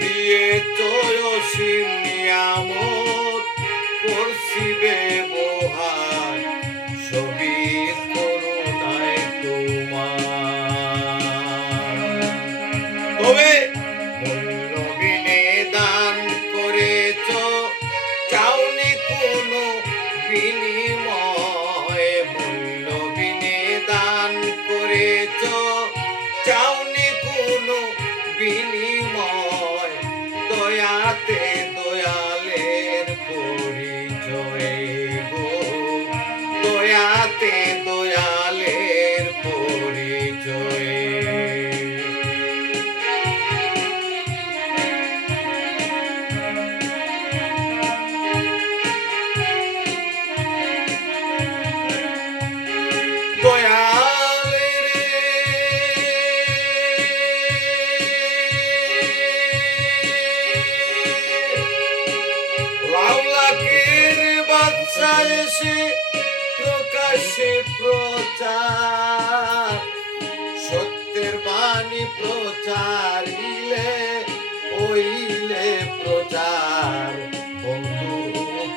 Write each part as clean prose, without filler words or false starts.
দিয়েছ অসীম নিয়ামত, করছি ব্যবহার সবই করুণায় তোমার। তবে মূল্যবিনে দান করেছ, চাওনি কোনো বিনিময়। মূল্যবিনে দান করেছ, চাওনি কোনো বিনিময়। দয়াতে দয়ালের পরিচয় গো, দয়াতে দয়ালের পরিচয়। লাউলাকের বাচ্চা এসে প্রকাশে প্রচার, সত্যের বাণী প্রচারিলে ওইলে প্রচার। বন্ধু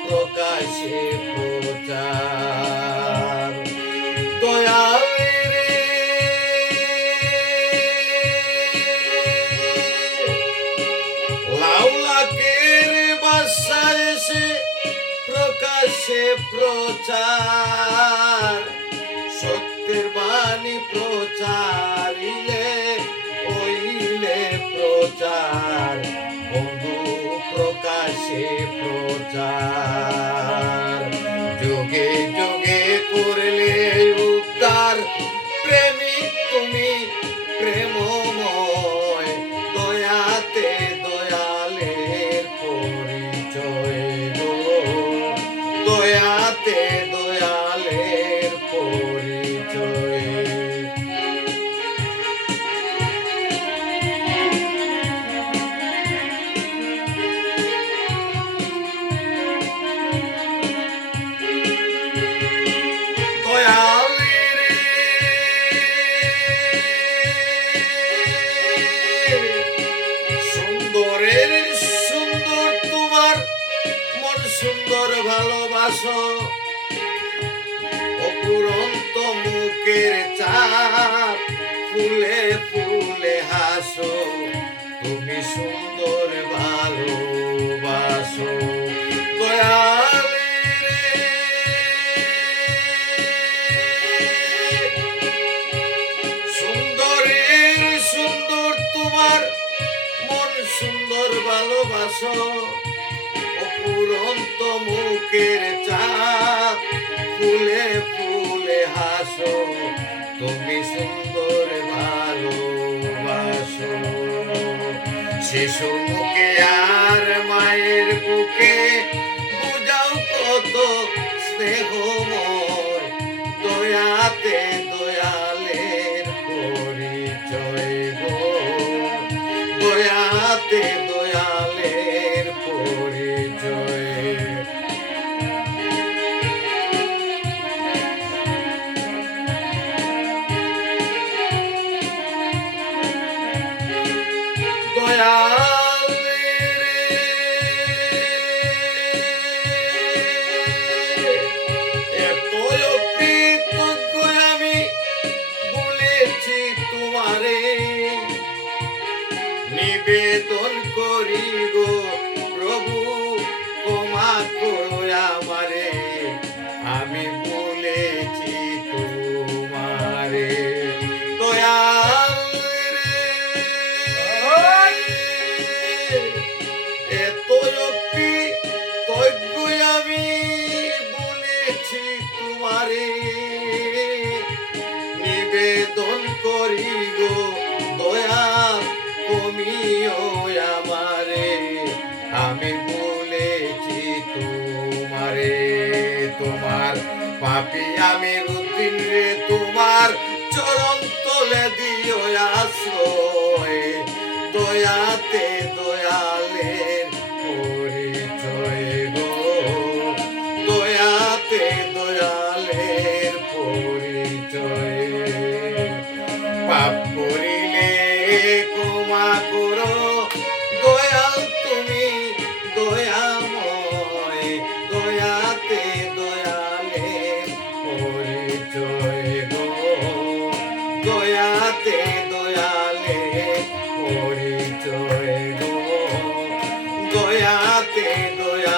প্রকাশে প্রচার। দয়ালের লাউলাকের বাসা এসে প্রকাশে প্রচার, সত্যের বাণী প্রচারিলে ওইলে প্রচার। বন্ধু প্রকাশে প্রচার। যুগে যুগে করলে উদ্ধার, প্রেমিক তুমি প্রেমময়। দয়াতে দয়ালের পরিচয় গো, দয়াতে দয়ালের পরিচয়। সুন্দরের সুন্দর তোমার মন, সুন্দর ভালোবাসো। অপুরন্ত মুখের চাপ, ফুলে ফুলে হাসো। তুমি সুন্দর ভালোবাসো। সুন্দরের সুন্দর তোমার মন, সুন্দর ভালোবাসো। অপুরন্ত মুখের চাপ, ফুলে ফুলে হাসো। তুমি সুন্দর ভালোবাসো। শিশুর মুখে আর মায়ের বুকে বুঝাও কত স্নেহময়। দয়াতে দয়ালের পরিচয় গো, দয়াতে দয়ালের পরিচয়। এতই কৃতজ্ঞ আমি বলেছি তোমারে, নিবেদন করি গো প্রভু ক্ষমা করো আমারে। আমি বলেছি তোমারে। দয়াল রে, এতই কৃতজ্ঞ আমি বলেছি তোমারে, নিবেদন করি গো দয়া কমিও আমারে। আমি বলেছি তোমারে। তোমার পাপী আমি রুদিন রে, তোমার চরণ তলে দিও আশ্রয়। দয়াতে দয়ালের পরিচয় গো, দয়াতে দয়ালের পরিচয়। পাপ করিলে ক্ষমা করো, দয়া রাতে দয়াল